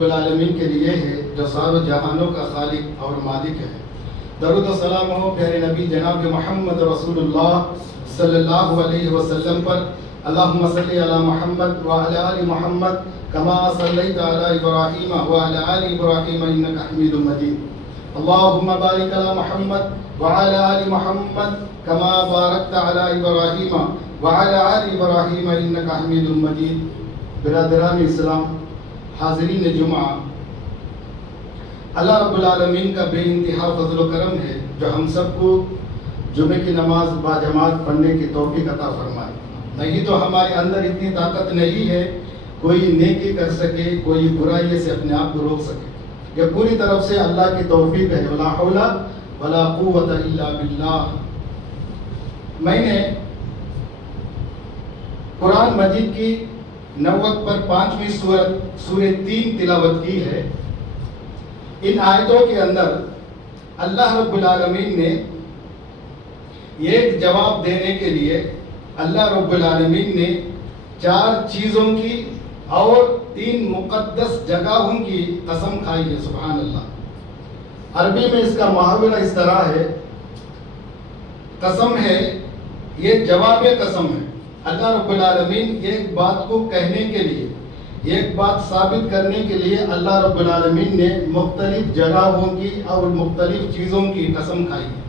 العالمین کے لیے ہے جو ساروں جہانوں کا خالق اور مالک ہے۔ درود و سلام ہو پیارے نبی جناب محمد رسول اللہ صلی اللہ علیہ وسلم پر۔ اللہم صلی علی محمد وعلی آل محمد کما صلیت علی ابراہیم وعلی آل ابراہیم انکا حمید مجید۔ اللہم بارک علی محمد وعلی آل محمد کما بارکت علی ابراہیم وعلی آل ابراہیم انکا حمید مجید۔ برادران اسلام، حاضرین جمعہ، اللہ رب العالمین کا بے انتہا فضل و کرم ہے جو ہم سب کو جمعہ کی نماز باجماعت پڑھنے کی توفیق عطا فرمائے۔ نہیں تو ہمارے اندر اتنی طاقت نہیں ہے کوئی نیکی کر سکے، کوئی برائی سے اپنے آپ کو روک سکے۔ یہ پوری طرف سے اللہ کی توفیق ہے۔ ولا حول ولا قوت الا باللہ۔ میں نے قرآن مجید کی نوت پر 5ویں سورہ 3 تلاوت کی ہے۔ ان آیتوں کے اندر اللہ رب العالمین نے ایک جواب دینے کے لیے اللہ رب العالمین نے 4 چیزوں کی اور 3 مقدس جگہوں کی قسم کھائی ہے۔ سبحان اللہ۔ عربی میں اس کا محاورہ اس طرح ہے، قسم ہے، یہ جواب قسم ہے۔ اللہ رب العالمین ایک بات کو کہنے کے لیے، ایک بات ثابت کرنے کے لیے اللہ رب العالمین نے مختلف جگہوں کی اور مختلف چیزوں کی قسم کھائی ہے۔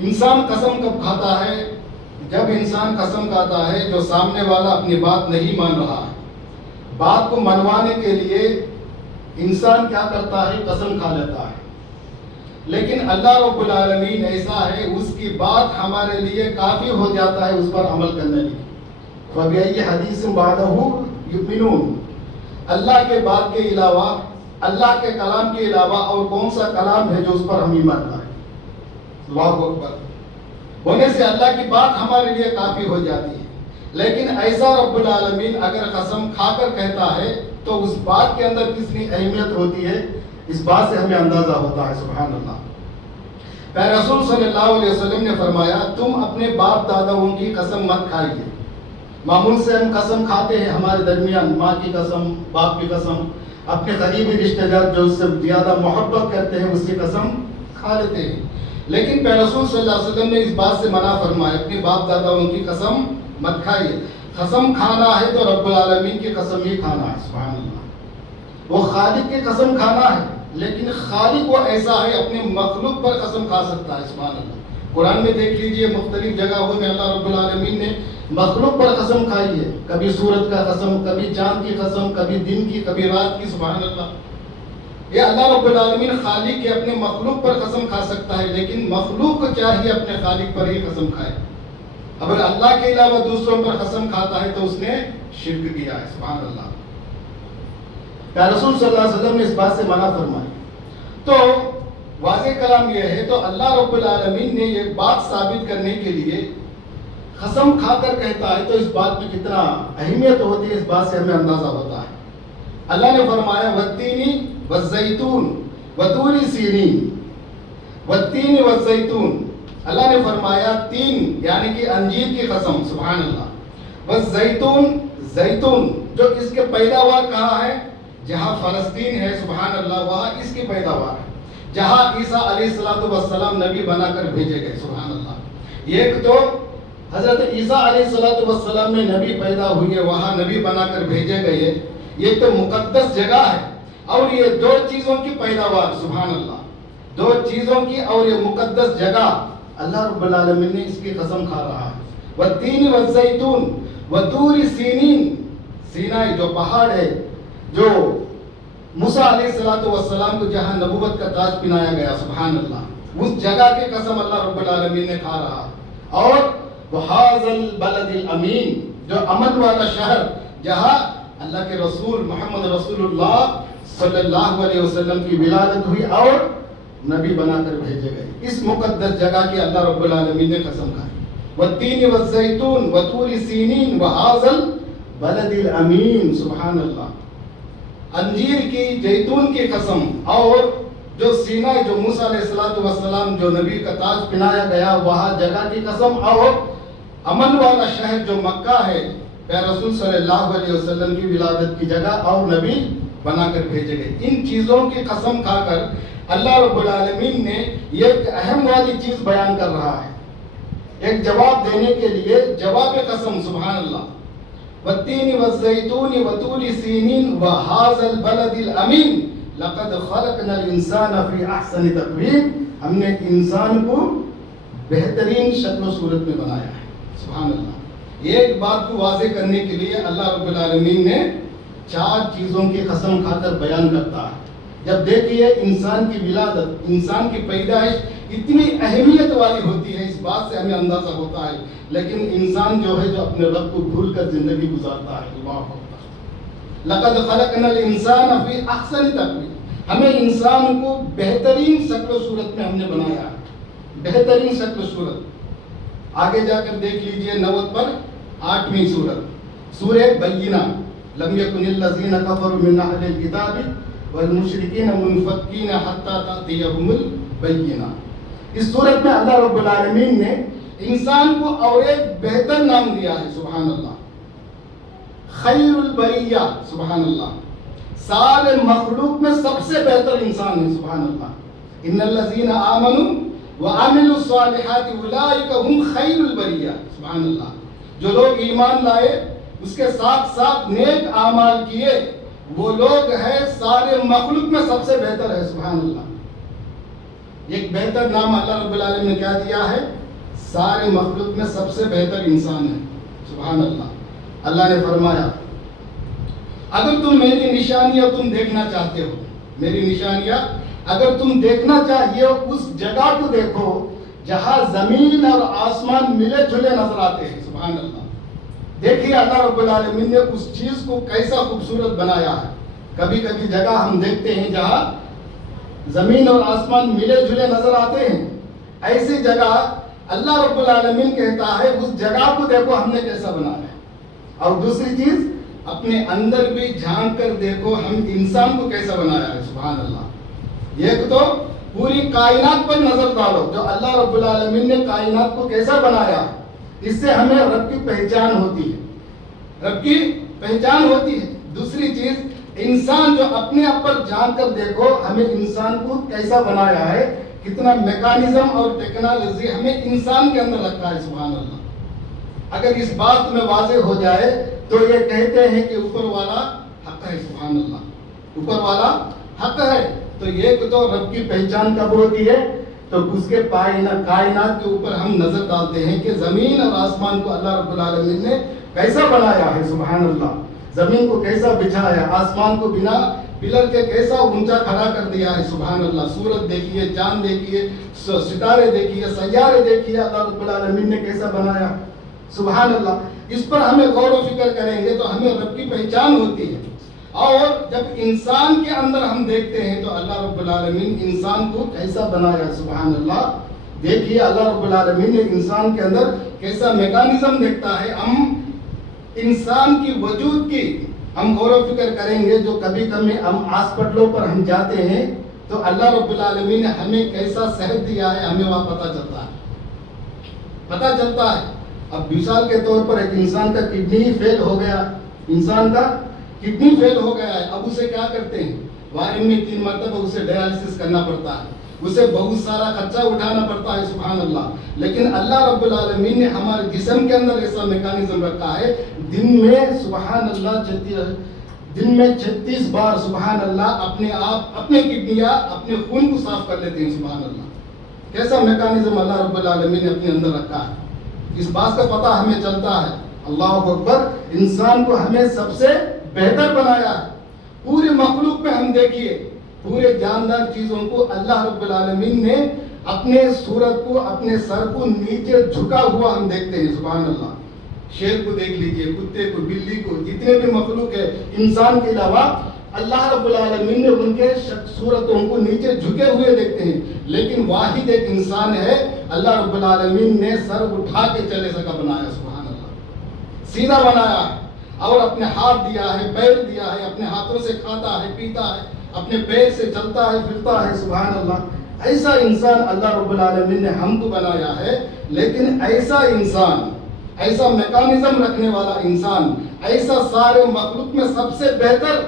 انسان قسم کب کھاتا ہے؟ جب انسان قسم کھاتا ہے جو سامنے والا اپنی بات نہیں مان رہا ہے۔ بات کو منوانے کے لیے انسان کیا کرتا ہے؟ قسم کھا لیتا ہے۔ لیکن اللہ رب العالمین ایسا ہے، اس کی بات ہمارے لیے کافی ہو جاتا ہے اس پر عمل کرنے کے لیے۔ فَبِأَيِّ حَدِيثٍ بَعْدَهُ يُؤْمِنُونَ۔ اللہ کے بات کے علاوہ، اللہ کے کلام کے علاوہ اور کون سا کلام ہے جو اس پر ہم ایمان لائیں؟ اللہ اکبر۔ ہونے سے اللہ کی بات ہمارے لیے کافی ہو جاتی ہے۔ لیکن ایسا رب العالمین اگر قسم کھا کر کہتا ہے تو اس بات کے اندر کتنی اہمیت ہوتی ہے، اس بات سے ہمیں اندازہ ہوتا ہے۔ سبحان اللہ۔ پیارے رسول صلی اللہ علیہ وسلم نے فرمایا، تم اپنے باپ داداؤں کی قسم مت کھائیے۔ معمول سے ہم قسم کھاتے ہیں ہمارے درمیان، ماں کی قسم، باپ کی قسم، اپنے قریبی رشتہ دار جو اس سے زیادہ محبت کرتے ہیں اس کی قسم کھا لیتے ہیں۔ لیکن پیارے رسول صلی اللہ علیہ وسلم نے اس بات سے منع فرمایا، اپنے باپ داداؤں کی قسم مت کھائیے۔ قسم کھانا ہے تو رب العالمین کی قسم ہی کھانا ہے۔ سبحان اللہ۔ وہ خالق کی قسم کھانا ہے، لیکن خالق وہ ایسا ہے اپنے مخلوق پر قسم کھا سکتا ہے۔ سبحان اللہ۔ قرآن میں دیکھ لیجئے مختلف جگہوں میں اللہ رب العالمین نے مخلوق پر قسم کھائی ہے۔ کبھی سورج کا قسم، کبھی چاند کی قسم، کبھی دن کی، کبھی رات کی۔ سبحان اللہ۔ یہ اللہ رب العالمین خالق کے اپنے مخلوق پر قسم کھا سکتا ہے، لیکن مخلوق کو چاہیے اپنے خالق پر ہی قسم کھائے۔ اگر اللہ کے علاوہ دوسروں پر قسم کھاتا ہے تو اس نے شرک کیا ہے۔ سبحان اللہ۔ پیارے رسول صلی اللہ علیہ وسلم نے اس بات سے منع فرمائی۔ تو واضح کلام یہ ہے، تو اللہ رب العالمین نے یہ بات ثابت کرنے کے لیے قسم کھا کر کہتا ہے تو اس بات میں کتنا اہمیت ہوتی ہے، اس بات سے ہمیں اندازہ ہوتا ہے۔ اللہ نے فرمایا والتین والزیتون وطور سینین۔ والتین والزیتون، اللہ نے فرمایا تین یعنی کہ انجیر کی قسم۔ سبحان اللہ۔ والزیتون، زیتون جو اس کے پیداوار کہاں ہے؟ جہاں فلسطین ہے۔ سبحان اللہ، وہاں اس کی پیداوار ہے، جہاں عیسیٰ علیہ السلام نبی بنا کر بھیجے گئے۔ سبحان اللہ۔ ایک تو حضرت عیسیٰ علیہ السلام میں نبی پیدا ہوئے، وہاں نبی بنا کر بھیجے گئے، یہ تو مقدس جگہ ہے، اور یہ 2 چیزوں کی پیداوار۔ سبحان اللہ۔ 2 چیزوں کی اور یہ مقدس جگہ، اللہ رب العالمین نے اس کی قسم کھا رہا ہے۔ والتین والزیتون وطور سینین، سینا جو پہاڑ ہے، جو موسیٰ علیہ السلام کو جہاں نبوت کا تاج پہنایا گیا۔ سبحان اللہ۔ اس جگہ کی قسم اللہ رب العالمین نے کھا رہا۔ اور وَهَذَا الْبَلَدِ الْأَمِينَ، جو امن والا شہر، جہاں اللہ کے رسول محمد رسول اللہ صلی اللہ علیہ وسلم کی ولادت ہوئی اور نبی بنا کر بھیجے گئے، اس مقدس جگہ کی اللہ رب العالمین نے قسم کھائی۔ وَالتِّينِ وَالزَّيْتُونِ وَطُورِ سِينِينَ وَهَذَا الْبَلَدِ الْأَمِينَ۔ سبحان اللہ۔ انجیر کی، زیتون کی قسم، اور جو سینا، جو موسیٰ علیہ السلام جو نبی کا تاج پہنایا گیا، وہاں جگہ کی قسم، اور امن والا شہر جو مکہ ہے، پیارے رسول صلی اللہ علیہ وسلم کی ولادت کی جگہ اور نبی بنا کر بھیجے گئے. ان چیزوں کی قسم کھا کر اللہ رب العالمین نے یہ ایک اہم والی چیز بیان کر رہا ہے. ایک جواب دینے کے لیے جواب قسم. سبحان اللہ. والتین والزیتون وطور سینین وہذا البلد الامین لقد خلقنا الانسان فی احسن تقویم. ہم نے انسان کو بہترین شکل و صورت میں بنایا ہے. سبحان اللہ. ایک بات کو واضح کرنے کے لیے اللہ رب العالمین نے 4 چیزوں کی قسم کھا کر بیان کرتا ہے. جب دیکھیے انسان کی ولادت، انسان کی پیدائش اتنی اہمیت والی ہوتی ہے، اس بات سے ہمیں اندازہ ہوتا ہے. لیکن انسان جو ہے جو اپنے رب کو بھول کر زندگی گزارتا ہے. اللہ اکبر. لقد خلقنا الانسان فی احسن تقویم. ہمیں انسان کو بہترین شکل و صورت میں ہم نے بنایا ہے. بہترین شکل و صورت. آگے جا کر دیکھ لیجئے 90 پر 8ویں سورت، سورہ بینہ. لم یکن الذین کفروا من اہل الکتاب والمشرکین منفکین حتی تأتیہم البینہ. اس سورت میں اللہ رب العالمین نے انسان کو اور ایک بہتر نام دیا ہے. سبحان اللہ. خیر البریہ. سبحان اللہ. سارے مخلوق میں سب سے بہتر انسان ہے. سبحان اللہ. ان الذین آمنوا وعملوا الصالحات اولئک هم خیر البریہ. سبحان اللہ. جو لوگ ایمان لائے، اس کے ساتھ ساتھ نیک اعمال کیے، وہ لوگ ہیں سارے مخلوق میں سب سے بہتر ہے. سبحان اللہ. ایک بہتر نام اللہ رب العالمین نے کیا دیا ہے؟ سارے مخلوق میں سب سے بہتر انسان ہے. سبحان اللہ. اللہ نے فرمایا اگر تم میری نشانیاں تم دیکھنا چاہتے ہو، میری نشانیاں اگر تم دیکھنا چاہیے، اس جگہ کو دیکھو جہاں زمین اور آسمان ملے جلے نظر آتے ہیں. سبحان اللہ. دیکھیے اللہ رب العالمین نے اس چیز کو کیسا خوبصورت بنایا ہے. کبھی کبھی جگہ ہم دیکھتے ہیں جہاں زمین اور آسمان ملے جلے نظر آتے ہیں. ایسی جگہ اللہ رب العالمین کہتا ہے اس جگہ کو دیکھو ہم نے کیسا بنایا ہے. اور دوسری چیز اپنے اندر بھی جھانک کر دیکھو ہم انسان کو کیسا بنایا ہے. سبحان اللہ. ایک تو پوری کائنات پر نظر ڈالو، جو اللہ رب العالمین نے کائنات کو کیسا بنایا، اس سے ہمیں رب کی پہچان ہوتی ہے. رب کی پہچان ہوتی ہے. دوسری چیز انسان جو اپنے آپ پر جان کر دیکھو ہمیں انسان کو کیسا بنایا ہے، کتنا میکانزم اور ٹیکنالوجی ہمیں انسان کے اندر رکھا ہے. سبحان اللہ. اگر اس بات میں واضح ہو جائے تو یہ کہتے ہیں کہ اوپر والا حق ہے. سبحان اللہ. اوپر والا حق ہے. تو یہ تو رب کی پہچان کب ہوتی ہے؟ تو اس کے کائنات کے اوپر ہم نظر ڈالتے ہیں کہ زمین اور آسمان کو اللہ رب العالمین نے کیسا بنایا ہے. سبحان اللہ. زمین کو کیسا بچھایا، آسمان کو بنا پلر کے کیسا اونچا کھڑا کر دیا ہے. سبحان اللہ. سورج دیکھیے، چاند دیکھیے، ستارے دیکھیے، سیارے دیکھیے، اللہ رب العالمین نے کیسا بنایا. سبحان اللہ. اس پر ہمیں غور و فکر کریں گے تو ہمیں رب کی پہچان ہوتی ہے. اور جب انسان کے اندر ہم دیکھتے ہیں تو اللہ رب العالمین انسان کو کیسا بنایا. سبحان اللہ. دیکھیے اللہ رب العالمین نے انسان کے اندر کیسا میکانزم دیکھتا ہے. ہم انسان کی وجود کی ہم غور و فکر کریں گے. جو کبھی کبھی ہم ہاسپٹلوں پر ہم جاتے ہیں تو اللہ رب العالمین نے ہمیں کیسا صحت دیا ہے ہمیں وہاں پتہ چلتا ہے. اب مثال کے طور پر ایک انسان کا کڈنی ہی فیل ہو گیا، انسان کا کڈنی فیل ہو گیا ہے. اب اسے کیا کرتے ہیں؟ وارنگ میں 3 مرتبہ اسے ڈائلسس کرنا پڑتا ہے، اسے بہت سارا خرچہ اٹھانا پڑتا ہے. سبحان اللہ. لیکن اللہ رب العالمین نے ہمارے جسم کے اندر ایسا میکانزم رکھا ہے دن میں سبحان اللہ 36 بار سبحان اللہ اپنے آپ اپنے کڈنیاں اپنے خون کو صاف کر لیتے ہیں. سبحان اللہ. کیسا میکانزم اللہ رب العالمین نے اپنے اندر رکھا ہے. اس بات کا پتہ ہمیں چلتا ہے. اللہ اکبر. انسان کو ہمیں سب سے بہتر بنایا ہے. پورے مخلوق میں ہم دیکھیے پورے جاندار چیزوں کو اللہ رب العالمین نے اپنے صورت کو، اپنے سر کو نیچے جھکا ہوا ہم دیکھتے ہیں. سبحان اللہ. شیر کو دیکھ لیجئے، کتے کو، بلی کو، جتنے بھی مخلوق ہے انسان کے علاوہ اللہ رب العالمین نے ان کے صورتوں کو نیچے جھکے ہوئے دیکھتے ہیں. لیکن واحد ایک انسان ہے اللہ رب العالمین نے سر اٹھا کے چلے سکا بنایا. سبحان اللہ. سیدھا بنایا ہے اور اپنے ہاتھ دیا ہے، پیر دیا ہے، اپنے ہاتھوں سے کھاتا ہے، پیتا ہے، اپنے پیر سے چلتا ہے، پھرتا ہے. سبحان اللہ. ایسا انسان اللہ رب العالمین نے ہم کو بنایا ہے. لیکن ایسا انسان، ایسا میکانزم رکھنے والا انسان، ایسا سارے مخلوق میں سب سے بہتر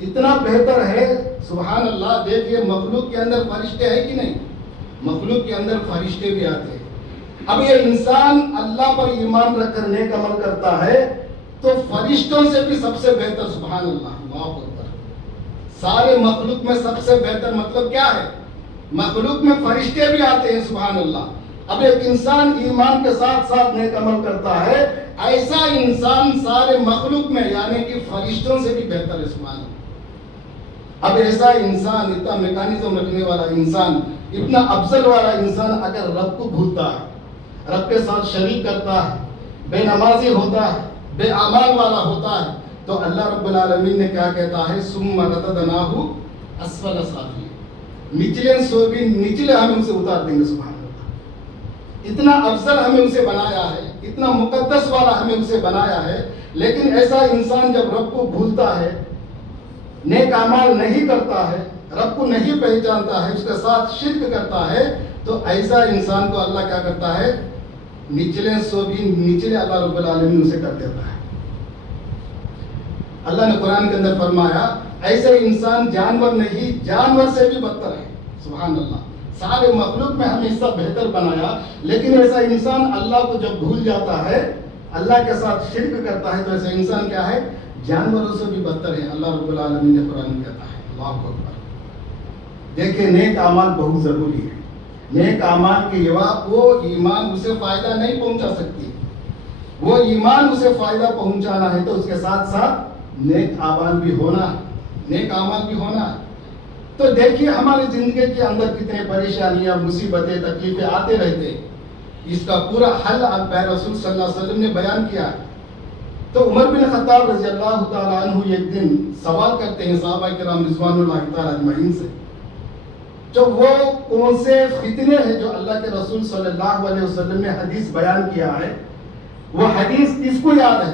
اتنا بہتر ہے. سبحان اللہ. دیکھیے مخلوق کے اندر فرشتے ہیں کہ نہیں؟ مخلوق کے اندر فرشتے بھی آتے ہیں. اب یہ انسان اللہ پر ایمان رکھ کر نیک عمل کرتا ہے تو فرشتوں سے بھی سب سے بہتر. سبحان اللہ. اللہ اکبر. سارے مخلوق میں سب سے بہتر مطلب کیا ہے؟ مخلوق میں فرشتے بھی آتے ہیں. سبحان اللہ. اب ایک انسان ایمان کے ساتھ ساتھ نیک عمل کرتا ہے, ایسا انسان سارے مخلوق میں یعنی کہ فرشتوں سے بھی بہتر ہے. سبحان اللہ. اب ایسا انسان, اتنا میکانزم رکھنے والا انسان, اتنا افضل والا انسان اگر رب کو بھولتا ہے, رب کے ساتھ شریک کرتا ہے, بے نمازی ہوتا ہے, بے اعمال والا ہوتا ہے, تو اللہ رب العالمین نے کیا کہتا ہے؟ ثم رددناہ اسفل سافلین. نچلے ہم ان سے اتار دیں گے. سبحان اللہ. اتنا افضل ہمیں اسے بنایا ہے, اتنا مقدس والا ہمیں اسے بنایا ہے, لیکن ایسا انسان جب رب کو بھولتا ہے, نیک اعمال نہیں کرتا ہے, رب کو نہیں پہچانتا ہے, اس کے ساتھ شرک کرتا ہے, تو ایسا انسان کو اللہ کیا کرتا ہے؟ نچلے سو بھی نچلے اللہ رب العالمین اسے کر دیتا ہے. اللہ نے قرآن کے اندر فرمایا ایسے انسان جانور نہیں, جانور سے بھی بدتر ہے. سبحان اللہ. سارے مخلوق میں ہمیں اس سے بہتر بنایا, لیکن ایسا انسان اللہ کو جب بھول جاتا ہے, اللہ کے ساتھ شرک کرتا ہے, تو ایسا انسان کیا ہے؟ جانوروں سے بھی بدتر ہے. اللہ رب العالمین نے قرآن کہتا ہے. اللہ اکبر. دیکھیں نیک اعمال بہت ضروری ہے. نیک اعمال کے علاوہ وہ ایمان اسے فائدہ نہیں پہنچا سکتی. وہ ایمان اسے فائدہ پہنچانا ہے تو اس کے ساتھ ساتھ نیک اعمال بھی ہونا ہے. نیک اعمال بھی ہونا ہے. تو دیکھیے ہماری زندگی کے اندر کتنے پریشانیاں, مصیبتیں, تکلیفیں آتے رہتے. اس کا پورا حل پیارے رسول صلی اللہ علیہ وسلم نے بیان کیا. تو عمر بن خطاب رضی اللہ تعالیٰ عنہ ایک دن سوال کرتے ہیں صحابہ کرام رضوان اللہ تعالیٰ اجمعین سے, جو وہ کون سے فتنے ہیں جو اللہ کے رسول صلی اللہ علیہ وسلم نے حدیث بیان کیا ہے, وہ حدیث کس کو یاد ہے؟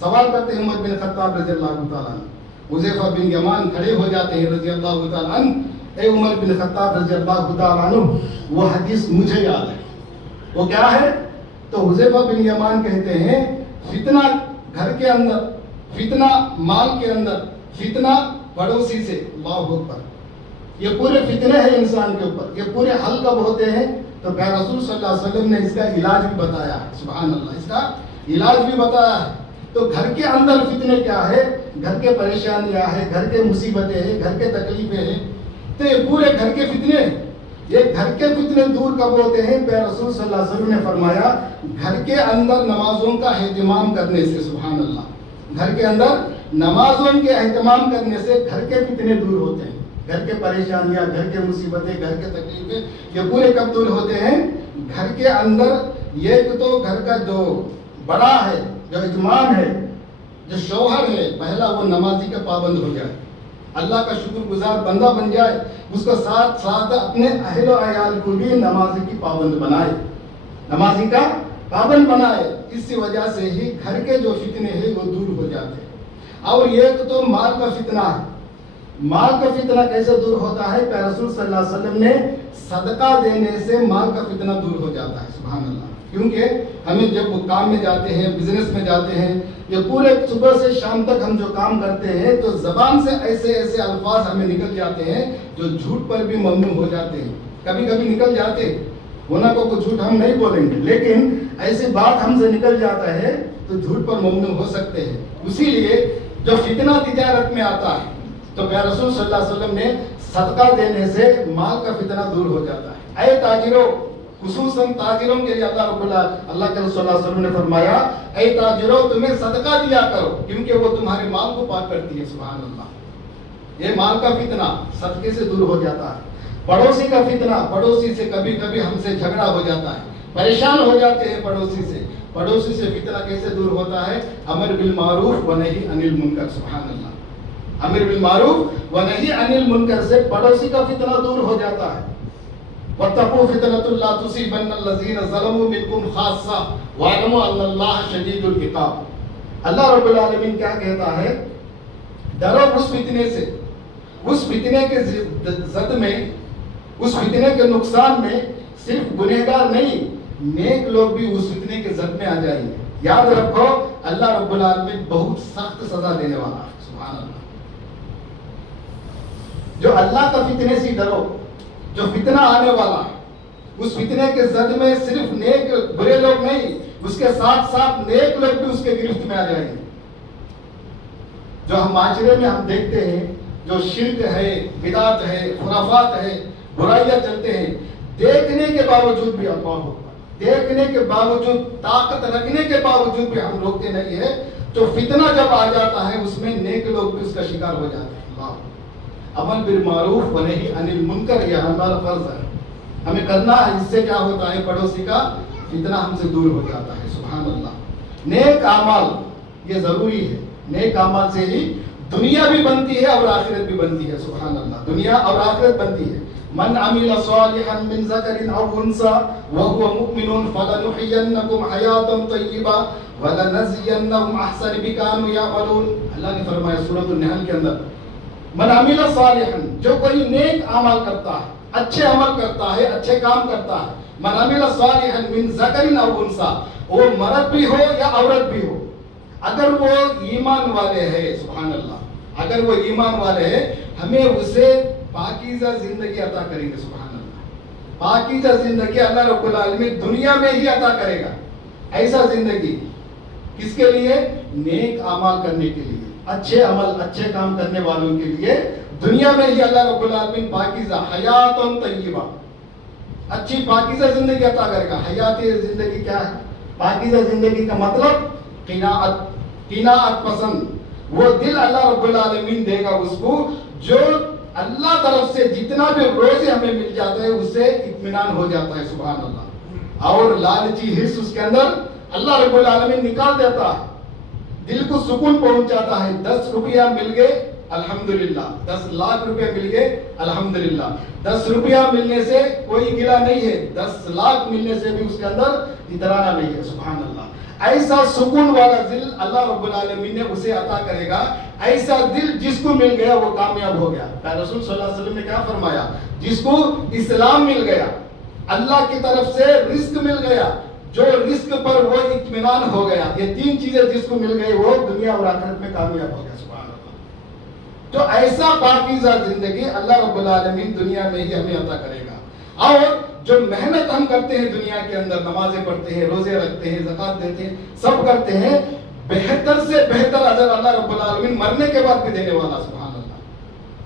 سوال کرتے ہیں عمر بن خطاب رضی اللہ تعالیٰ عنہ. حذیفہ بن یمان کھڑے ہو جاتے ہیں رضی اللہ تعالیٰ عنہ, اے عمر بن خطاب رضی اللہ تعالیٰ عنہ, وہ حدیث مجھے یاد ہے. وہ کیا ہے؟ تو حذیفہ بن یمان کہتے ہیں فتنہ گھر کے اندر, فتنہ مال کے اندر, فتنہ پڑوسی سے. اللہ اکبر. یہ پورے فتنے ہیں انسان کے اوپر. یہ پورے حل کب ہوتے ہیں؟ تو پیارے رسول صلی اللہ علیہ وسلم نے اس کا علاج بھی بتایا ہے. سبحان اللہ. اس کا علاج بھی بتایا ہے. تو گھر کے اندر فتنے کیا ہے؟ گھر کے پریشانیاں ہیں, گھر کے مصیبتیں ہیں, گھر کے تکلیفیں ہیں. تو یہ پورے گھر کے فتنے, یہ گھر کے فتنے دور کب ہوتے ہیں؟ پیارے رسول صلی اللہ علیہ وسلم نے فرمایا گھر کے اندر نمازوں کا اہتمام کرنے سے. سبحان اللہ. گھر کے اندر نمازوں کے اہتمام کرنے سے گھر کے فتنے دور ہوتے ہیں. گھر کے پریشانیاں, گھر کے مصیبتیں, گھر کے تکلیفیں, یہ پورے کب دور ہوتے ہیں؟ گھر کے اندر. یہ تو گھر کا جو بڑا ہے, جو یجمان ہے, جو شوہر ہے, پہلا وہ نمازی کا پابند ہو جائے, اللہ کا شکر گزار بندہ بن جائے, اس کو ساتھ ساتھ اپنے اہل و عیال کو بھی نمازی کی پابند بنائے, نمازی کا پابند بنائے. اس وجہ سے ہی گھر کے جو فتنے ہیں وہ دور ہو جاتے ہیں. اور یہ تو مال کا فتنہ ہے. مال کا فتنہ کیسے دور ہوتا ہے؟ پیارے رسول صلی اللہ علیہ وسلم نے صدقہ دینے سے مال کا فتنہ دور ہو جاتا ہے. سبحان اللہ. کیونکہ ہمیں جب وہ کام میں جاتے ہیں, بزنس میں جاتے ہیں, یہ پورے صبح سے شام تک ہم جو کام کرتے ہیں, تو زبان سے ایسے ایسے الفاظ ہمیں نکل جاتے ہیں جو جھوٹ پر بھی ممنوع ہو جاتے ہیں. کبھی کبھی نکل جاتے ہیں, ہونا کو کچھ جھوٹ ہم نہیں بولیں گے, لیکن ایسی بات ہم سے نکل جاتا ہے تو جھوٹ پر ممنوع ہو سکتے ہیں. اسی لیے جو فتنہ تجارت میں آتا ہے تو پیارے رسول صلی اللہ علیہ وسلم نے صدقہ دینے سے مال کا فتنہ دور ہو جاتا ہے. اے تاجروں, خصوصاً تاجروں کے لیے اللہ کے رسول صلی اللہ علیہ وسلم نے فرمایا اے تاجروں تمہیں صدقہ دیا کرو کیونکہ وہ تمہارے مال کو پاک کرتی ہے. سبحان اللہ. یہ مال کا فتنہ صدقے سے دور ہو جاتا ہے. پڑوسی کا فتنہ, پڑوسی سے کبھی کبھی ہم سے جھگڑا ہو جاتا ہے, پریشان ہو جاتے ہیں پڑوسی سے. پڑوسی سے فتنہ کیسے دور ہوتا ہے؟ امر بالمعروف و نہی عن المنکر. سبحان اللہ. امر بالمعروف و نہی عن المنکر سے پڑوسی کا فتنہ دور ہو جاتا ہے. وَاتَّقُوا فِتْنَةً لَا تُصِيبَنَّ الَّذِينَ ظَلَمُوا مِنكُمْ خَاصَّةً وَاعْلَمُوا أَنَّ اللَّهَ شَدِيدُ الْعِقَابِ. اللہ رب العالمین کیا کہتا ہے؟ ڈرو اس فتنے سے, اس فتنے کے زد میں, اس فتنے کے نقصان میں صرف گنہگار نہیں, نیک لوگ بھی اس فتنے کے زد میں آ جائیں گے. یاد رکھو اللہ رب العالمین بہت سخت سزا دینے والا ہے. سبحان اللہ. جو اللہ کا فتنے سے ڈرو، جو فتنہ آنے والا ہے اس فتنے کے زد میں صرف نیک برے لوگ نہیں، اس کے ساتھ ساتھ نیک لوگ بھی اس کے گرفت میں آ جائیں گے۔ جو ہم معاشرے میں ہم دیکھتے ہیں، جو شرک ہے، بدعت ہے، خرافات ہے، برائیاں چلتے ہیں، دیکھنے کے باوجود بھی اللہ دیکھنے کے باوجود، طاقت رکھنے کے باوجود بھی ہم روکتے نہیں ہے۔ جو فتنہ جب آ جاتا ہے اس میں نیک لوگ بھی اس کا شکار ہو جاتے ہیں۔ اللہ، امر بالمعروف و نہی عن المنکر، یہ ہمارا فرض ہے، ہمیں کرنا ہے۔ اس سے کیا ہوتا ہے؟ پڑوسی کا فتنہ ہم سے دور ہو جاتا ہے۔ سبحان اللہ۔ نیک اعمال یہ ضروری ہے، نیک اعمال سے ہی دنیا بھی بنتی ہے اور آخرت بھی بنتی ہے۔ سبحان اللہ، دنیا اور آخرت بنتی ہے۔ من عمل صالحا من ذکر او انثى وهو مؤمن فلنحيينكم حیاة طیبہ ولنجزینهم احسن ما كانوا يعملون۔ اللہ نے فرمایا سورۃ النحل کے اندر، من عمل صالحا، جو کوئی نیک عمل کرتا ہے، اچھے عمل کرتا ہے، اچھے کام کرتا ہے، من عمل صالحا من ذکر او انثى، وہ مرد بھی ہو یا عورت بھی ہو، اگر وہ ایمان والے ہیں، سبحان اللہ، اگر وہ ایمان والے ہیں، ہمیں اسے پاکیزہ زندگی عطا کریں گے۔ سبحان اللہ، پاکیزہ زندگی اللہ رب العالمین دنیا میں ہی عطا کرے گا۔ ایسا زندگی کس کے لیے؟ نیک اعمال کرنے کے لیے، اچھے عمل، اچھے کام کرنے والوں کے لیے دنیا میں ہی اللہ رب العالمین پاکیزہ حیات طیبہ، اچھی پاکیزہ زندگی عطا کرے گا۔ حیات زندگی کیا ہے؟ پاکیزہ زندگی کا مطلب قناعت پسند، وہ دل اللہ رب العالمین دے گا اس کو جو اللہ طرف سے جتنا بھی روزے ہمیں مل جاتا ہے اس سے اطمینان ہو جاتا ہے۔ سبحان اللہ۔ اور لالچی حص اس کے اندر اللہ رب العالمین نکال دیتا ہے، دل کو سکون پہنچ جاتا ہے۔ 10 روپیہ مل گئے الحمدللہ، 10 لاکھ روپے مل گئے الحمدللہ۔ 10 روپیہ ملنے سے کوئی گلہ نہیں ہے، 10 لاکھ ملنے سے بھی اس کے اندر اترانا نہیں ہے۔ سبحان اللہ۔ ایسا سکون والا دل اللہ رب العالمین نے اسے عطا کرے گا۔ ایسا دل جس کو مل گیا وہ کامیاب ہو گیا۔ رسول صلی اللہ علیہ وسلم نے کیا فرمایا؟ جس کو اسلام مل گیا، اللہ کی طرف سے رزق مل گیا، جو رزق پر وہ اطمینان ہو گیا، یہ 3 چیزیں جس کو مل گئی وہ دنیا اور آخرت میں کامیاب ہو گیا۔ سبحان اللہ۔ تو ایسا پاکیزہ زندگی اللہ رب العالمین دنیا میں ہی ہمیں عطا کرے گا۔ اور جو محنت ہم کرتے ہیں دنیا کے اندر، نمازیں پڑھتے ہیں، روزے رکھتے ہیں، زکوٰۃ دیتے ہیں، سب کرتے ہیں، بہتر سے بہتر اجر اللہ رب العالمین مرنے کے بعد بھی دینے والا۔ سبحان اللہ۔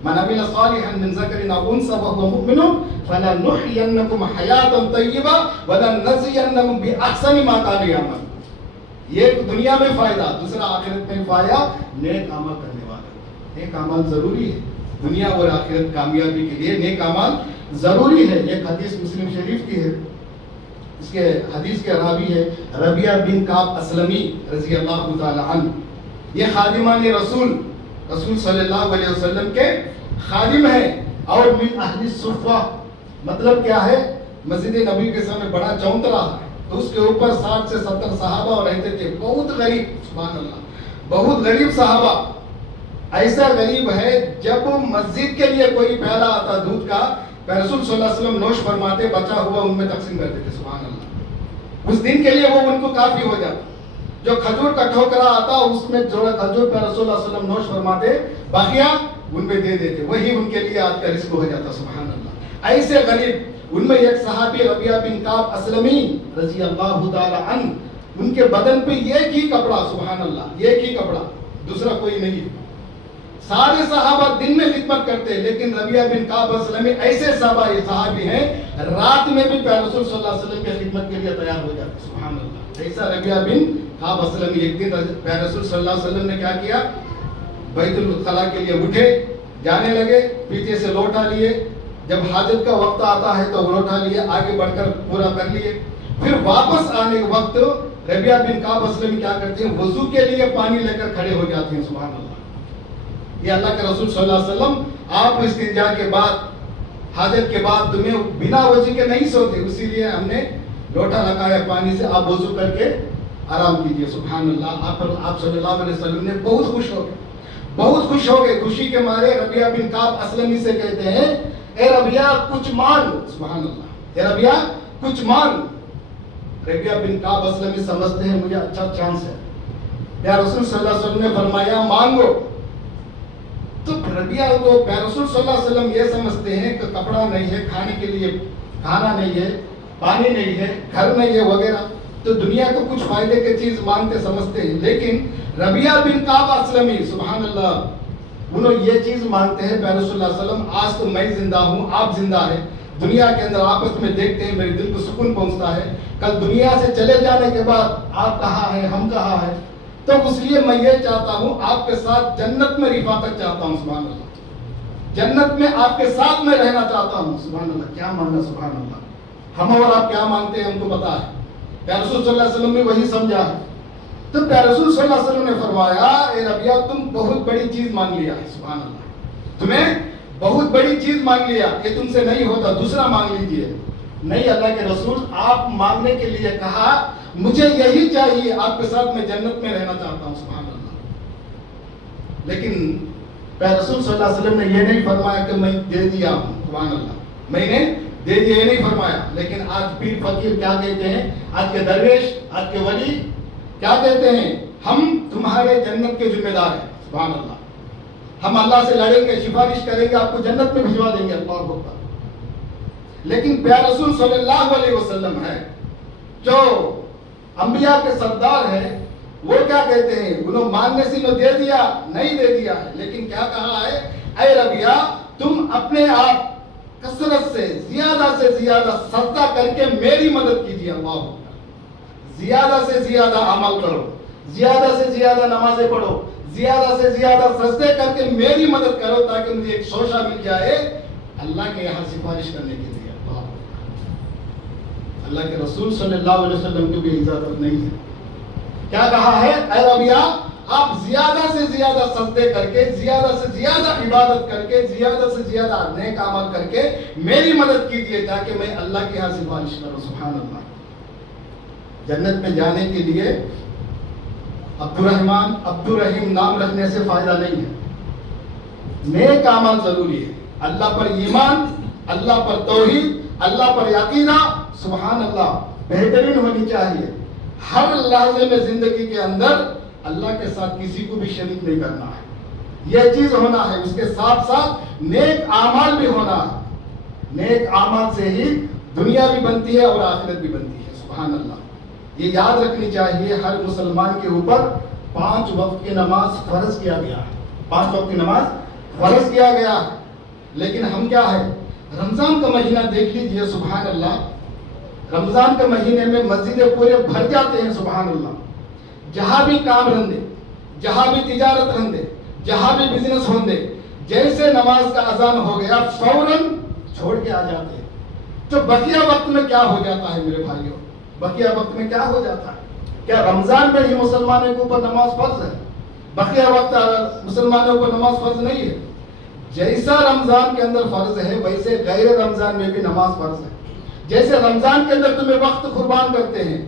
من عمل صالحا من ذکر او انثى وهو مؤمن فلنحيينكم حیاة طیبہ ولنجزینهم باحسن ما كانوا يعملون۔ یہ دنیا میں فائدہ، دوسرا آخرت میں فائدہ۔ نیک عمل کرنے والے، نیک عمل ضروری ہے دنیا اور آخرت کامیابی کے لیے، نیک عمل ضروری ہے۔ ایک حدیث مسلم شریف کی ہے، اس کے حدیث کے راوی ہے ربیعہ بن کعب اسلمی رضی اللہ تعالی عنہ۔ یہ خادمان رسول صلی اللہ علیہ وسلم کے خادم ہیں، اور من اہل الصفہ، مطلب کیا ہے؟ مسجد نبی کے سامنے بڑا چوترا ہے، تو اس کے اوپر 60 سے 70 صحابہ رہتے تھے، بہت غریب، سبحان اللہ، بہت غریب صحابہ۔ ایسا غریب ہے جب مسجد کے لیے کوئی پیالہ آتا دودھ کا، رسول صلی اللہ علیہ وسلم نوش فرماتے، بچا ہوا ان میں تقسیم کرتے تھے۔ سبحان اللہ۔ اس دن کے لیے وہ ان کو کافی ہو جاتا۔ جو کھجور کا ٹھوکرا آتا اس میں جوڑا کھجور پہ رسول اللہ علیہ وسلم نوش فرماتے، باقیہ ان پہ دے دیتے، وہی ان کے لیے آج کا رزق ہو جاتا۔ سبحان اللہ۔ ایسے غریب، ان میں ایک صحابی ربیعہ بن کعب اسلمی رضی اللہ تعالی عنہ، ان کے بدن پہ ایک ہی کپڑا، سبحان اللہ، ایک ہی کپڑا، دوسرا کوئی نہیں۔ سارے صحابہ دن میں خدمت کرتے، لیکن ربیعہ بن کعب اسلمی ایسے صحابی ہیں رات میں بھی پیارے رسول صلی اللہ علیہ وسلم کی خدمت کے لیے تیار ہو جاتے۔ سبحان اللہ۔ ایسا ربیعہ بن کعب اسلمی، ایک دن پیارے رسول صلی اللہ علیہ وسلم نے کیا کیا؟ بیت الخلاء کے لیے اٹھے، جانے لگے، پیچھے سے لوٹا لیے، جب حاجت کا وقت آتا ہے تو لوٹا لیے، آگے بڑھ کر پورا کر لیے، پھر واپس آنے کے وقت ربیعہ بن کعب اسلمی کیا کرتے ہیں؟ وضو کے لیے پانی لے کر کھڑے ہو جاتے ہیں۔ سبحان اللہ۔ یہ اللہ کے رسول صلی اللہ علیہ وسلم، آپ استنجا کے بعد، حاجت کے بعد تمہیں بنا وضو کے نہیں سوتے، اسی لیے ہم نے لوٹا لگایا پانی سے، آپ وضو کر کے آرام کیجیے۔ سبحان اللہ۔ آپ صلی اللہ علیہ وسلم نے بہت خوش ہو گئے، بہت خوش ہو گئے، خوشی کے مارے ربیعہ بن کعب اسلمی سے کہتے ہیں، اے ربیعہ کچھ مانگ۔ سبحان اللہ۔ اے ربیعہ کچھ مانگ۔ ربیعہ بن کعب اسلمی سمجھتے ہیں مجھے اچھا چانس ہے۔ یا رسول صلی اللہ علیہ وسلم نے فرمایا مانگو۔ تو ربیہ کو رسول صلی اللہ علیہ وسلم یہ سمجھتے ہیں کہ کپڑا نہیں ہے، کھانے کے لیے کھانا نہیں ہے، پانی نہیں ہے، گھر نہیں ہے وغیرہ، تو دنیا کو کچھ فائدے کی چیز مانتے سمجھتے ہیں. لیکن ربیہ بن کعب اسلمی سبحان اللہ انہوں یہ چیز مانتے ہیں پیارے رسول اللہ علیہ وسلم آج تو میں زندہ ہوں، آپ زندہ ہیں، دنیا کے اندر آپس میں دیکھتے ہیں، میرے دل کو سکون پہنچتا ہے. کل دنیا سے چلے جانے کے بعد آپ کہاں ہیں، ہم کہاں ہیں، تو اس لیے میں یہ چاہتا ہوں آپ کے ساتھ جنت میں رفاقت چاہتا ہوں. سبحان اللہ، جنت میں آپ کے ساتھ میں رہنا چاہتا ہوں. سبحان اللہ، کیا ماننا، سبحان اللہ. ہم اور آپ کیا مانتے ہیں ہم کو پتا ہے. پیارے رسول صلی اللہ علیہ وسلم نے وہی سمجھا ہے. تو پیارے رسول صلی اللہ علیہ وسلم نے فرمایا اے ربیہ تم بہت بڑی چیز مانگ لیا ہے. سبحان اللہ، تمہیں بہت بڑی چیز مانگ لیا، یہ تم سے نہیں ہوتا، دوسرا مانگ لیجئے. نہیں اللہ کے رسول، آپ مانگنے کے لیے کہا، مجھے یہی چاہیے، آپ کے ساتھ میں جنت میں رہنا چاہتا ہوں. سبحان اللہ. لیکن پیارے رسول صلی اللہ علیہ وسلم نے یہ نہیں فرمایا کہ میں دے دیا ہوں. سبحان اللہ، میں نے دے دیا، یہ نہیں فرمایا. لیکن آج پیر فقیر کیا کہتے ہیں، آج کے درویش، آج کے ولی کیا کہتے ہیں، ہم تمہارے جنت کے ذمہ دار ہیں. سبحان اللہ، ہم اللہ سے لڑیں گے، سفارش کریں گے، آپ کو جنت میں بھجوا دیں گے. اللہ اکبر. لیکن پیارے رسول صلی اللہ علیہ وسلم ہے جو انبیاء کے سردار ہیں، وہ کیا کہتے ہیں، انہوں ماننے سے انہوں دے دیا نہیں، دے دیا ہے. لیکن کیا کہا ہے، اے ربیہ تم اپنے آپ کثرت سے زیادہ سجدہ کر کے میری مدد کیجیے. اللہ اکبر. زیادہ سے زیادہ عمل کرو، زیادہ سے زیادہ نمازیں پڑھو، زیادہ سے زیادہ سجدے کر کے میری مدد کرو، تاکہ مجھے ایک شوشہ مل جائے اللہ کے یہاں سفارش کرنے کے لیے. اللہ کے رسول صلی اللہ علیہ وسلم کی بھی اجازت نہیں ہے. کیا کہا ہے، اے ربیہ آپ زیادہ سے زیادہ سجدے کر کے، زیادہ سے زیادہ عبادت کر کے، زیادہ سے زیادہ نیک عمل کر کے میری مدد کیجیے، تاکہ میں اللہ کے یہاں سفارش کروں. سبحان اللہ. جنت میں جانے کے لیے عبد الرحمن عبد الرحیم نام رکھنے سے فائدہ نہیں ہے. نیک عمل ضروری ہے. اللہ پر ایمان، اللہ پر توحید، اللہ پر یقینہ سبحان اللہ بہترین ہونی چاہیے. ہر لحظے میں زندگی کے اندر اللہ کے ساتھ کسی کو بھی شریک نہیں کرنا ہے، یہ چیز ہونا ہے. اس کے ساتھ ساتھ نیک اعمال بھی ہونا ہے. نیک اعمال سے ہی دنیا بھی بنتی ہے اور آخرت بھی بنتی ہے. سبحان اللہ. یہ یاد رکھنی چاہیے، ہر مسلمان کے اوپر 5 وقت کی نماز فرض کیا گیا ہے. 5 وقت کی نماز فرض کیا گیا ہے. لیکن ہم کیا ہے، رمضان کا مہینہ دیکھ لیجئے. سبحان اللہ، رمضان کے مہینے میں مسجدیں پورے بھر جاتے ہیں. سبحان اللہ. جہاں بھی کام رہندے، جہاں بھی تجارت رہندے، جہاں بھی بزنس ہوندے، جیسے نماز کا اذان ہو گیا فوراً چھوڑ کے آ جاتے ہیں. تو بقیہ وقت میں کیا ہو جاتا ہے میرے بھائیوں، بقیہ وقت میں کیا ہو جاتا ہے؟ کیا رمضان میں ہی مسلمانوں کے اوپر نماز فرض ہے؟ بقیہ وقت مسلمانوں کو نماز فرض نہیں ہے. جیسا رمضان کے اندر فرض ہے ویسے غیر رمضان میں بھی نماز فرض ہے. جیسے رمضان کے اندر تمہیں وقت قربان کرتے ہیں،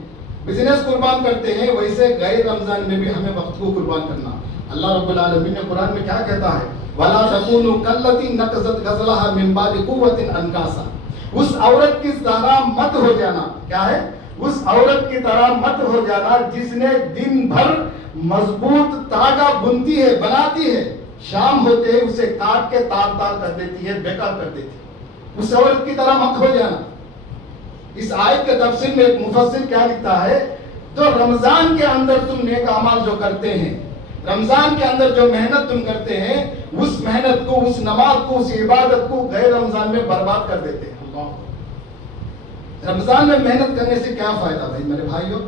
بزنس قربان کرتے ہیں، ویسے غیر رمضان میں بھی ہمیں وقت کو قربان کرنا. اللہ رب العالمین نے قرآن میں کیا کہتا ہے، وَلَا تَكُونُوا كَالَّتِي نَقَضَتْ غَزْلَهَا مِن بَعْدِ قُوَّةٍ أَنْكَاثًا. اس عورت کی طرح مت ہو جانا. کیا ہے، اس عورت کی طرح مت ہو جانا جس نے دن بھر مضبوط تاگا بنتی ہے، بناتی ہے، شام ہوتے ہی اسے کاٹ کے تار تار کر دیتی ہے، بیکار کر دیتی ہے. اس عورت کی طرح مت ہو جانا. اس آیت کے تفسیر میں ایک مفسر کیا لکھتا ہے، تو رمضان کے اندر تم نیک اعمال جو کرتے ہیں، رمضان کے اندر جو محنت تم کرتے ہیں، اس محنت کو، اس نماز کو، اس عبادت کو غیر رمضان میں برباد کر دیتے ہیں. رمضان میں محنت کرنے سے کیا فائدہ بھائی میرے بھائیوں؟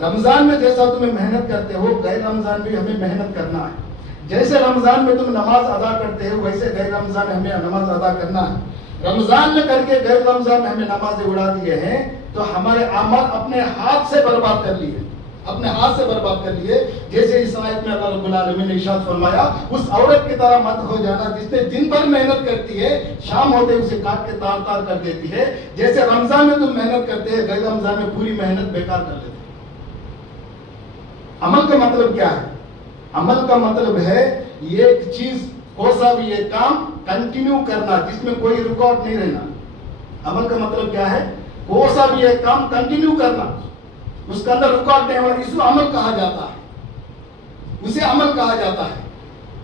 رمضان میں جیسا تمہیں محنت کرتے ہو، غیر رمضان میں ہمیں محنت کرنا ہے. جیسے رمضان میں تم نماز ادا کرتے ہو، ویسے غیر رمضان میں ہمیں نماز ادا کرنا ہے. رمضان میں کر کے غیر رمضان میں ہمیں نمازیں اڑا دیے ہیں تو ہمارے اعمال اپنے ہاتھ سے برباد کر لیے، اپنے ہاتھ سے برباد کر لیے. جیسے اس آیت میں اللہ رب العالمین نے ارشاد فرمایا، اس عورت کی طرح مت ہو جانا جس نے دن بھر محنت کرتی ہے، شام ہوتے اسے کاٹ کے تار تار کر دیتی ہے. جیسے رمضان میں تم محنت کرتے ہیں، غیر رمضان میں پوری محنت بیکار کر لیتے. عمل کا مطلب کیا ہے؟ عمل کا مطلب ہے یہ ایک چیز، کوئی سا بھی ایک کام کنٹینیو کرنا جس میں کوئی ریکارڈ نہیں رہنا. عمل کا مطلب کیا ہے؟ کوئی سا بھی ایک کام کنٹینیو کرنا، اس کے اندر ریکارڈ نہیں ہونا، اس کو عمل کہا جاتا ہے، اسے عمل کہا جاتا ہے.